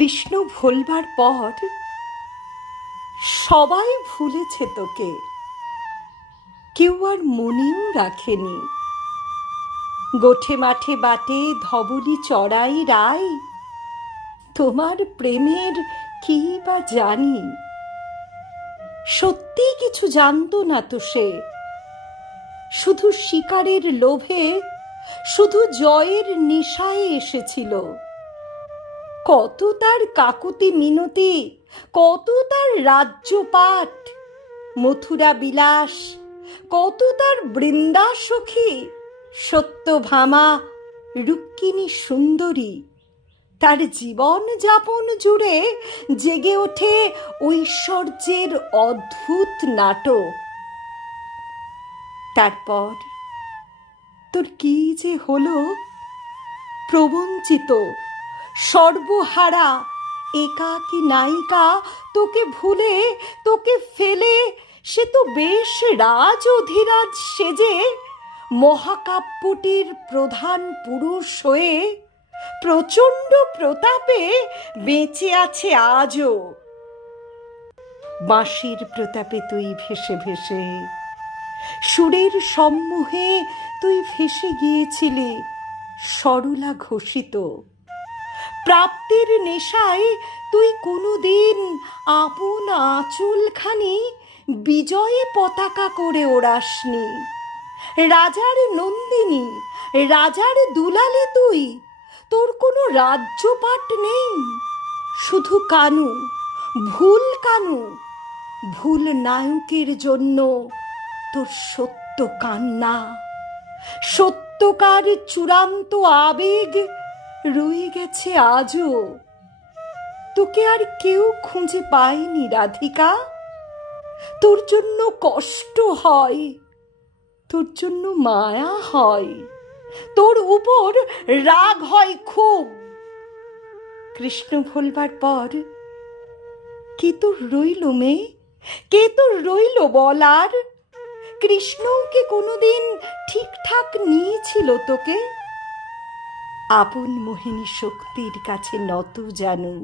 কৃষ্ণ ভোলবার পর সবাই ভুলেছে তোকে, কেউ আর মনেও রাখেনি। গোঠে মাঠে বাটে ধবলি চড়াই রায়, তোমার প্রেমের কি বা জানি। সত্যি কিছু জানতো না তো সে, শুধু শিকারের লোভে, শুধু জয়ের নেশায় এসেছিল। কত তার কাকুতি মিনতি, কত তার রাজ্যপাট, মথুরা বিলাস, কত তার বৃন্দা সখী, সত্যভামা, রুক্মিণী সুন্দরী। তার জীবন যাপন জুড়ে জেগে ওঠে ঐশ্বর্যের অদ্ভুত নাটক। তারপর তোর কি যে হলো, প্রবঞ্চিত, সর্বহারা একাকী নায়িকা তোকে ভুলে, তোকে ফেলে সে তো বেশ রাজ অধিরাজ সেজে মহাকাব্যটির প্রধান পুরুষ হয়ে প্রচণ্ড প্রতাপে বেঁচে আছে আজও। বাঁশির প্রতাপে তুই ভেসে ভেসে, সুরের সম্মোহে তুই ভেসে গিয়েছিলি সরলা ঘোষিত। প্রাপ্তির নেশায় তুই কোনোদিন আপন আঁচলখানি বিজয়ী পতাকা করে ওড়াসনি। রাজার নন্দিনী, রাজার দুলালে তুই, তোর কোনো রাজ্যপাট নেই, শুধু কানু, ভুল কানু, ভুল নায়কের জন্য তোর সত্য কান্না। সত্যকার চূড়ান্ত আবেগ রয়ে গেছে আজও। তোকে আর কেউ খুঁজে পায়নি রাধিকা। তোর জন্য কষ্ট হয়, তোর জন্য মায়া হয়, তোর উপর রাগ হয় খুব। কৃষ্ণ ভোলবার পর কে তোর রইল মেয়ে, কে তোর রইল বলার? কৃষ্ণও কি কোনোদিন ঠিকঠাক নিয়েছিল তোকে? আপন মোহিনী শক্তির কাছে নত জানু,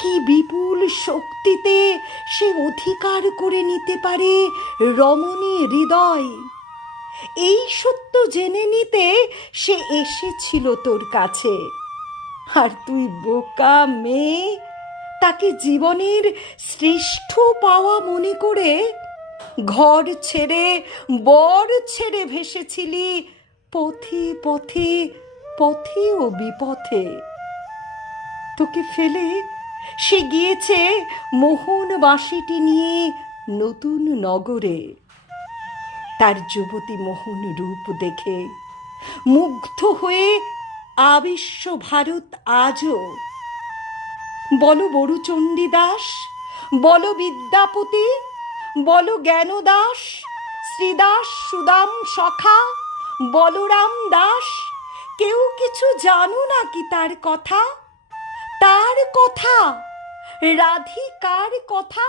কি বিপুল শক্তিতে সে অধিকার করে নিতে পারে রমণী হৃদয়। এই সত্য জেনে নিতে সে এসেছিল তোর কাছে, আর তুই বোকা মেয়ে তাকে জীবনের শ্রেষ্ঠ পাওয়া মনে করে ঘর ছেড়ে, বর ছেড়ে ভেসেছিলি পথে পথে, পথে ও বিপথে। তোকে ফেলে সে গিয়েছে মোহন বাঁশিটি নিয়ে নতুন নগরে। তার যুবতী মোহন রূপ দেখে মুগ্ধ হয়ে আবিশ্ব ভারত আজও। বলো বড়ুচণ্ডী দাস, বলো বিদ্যাপতি, বলো জ্ঞানদাস, শ্রীদাস, সুদাম সখা, বলরাম দাস, কেউ কিছু জানো নাকি তার কথা? তার কথা, রাধিকার কথা।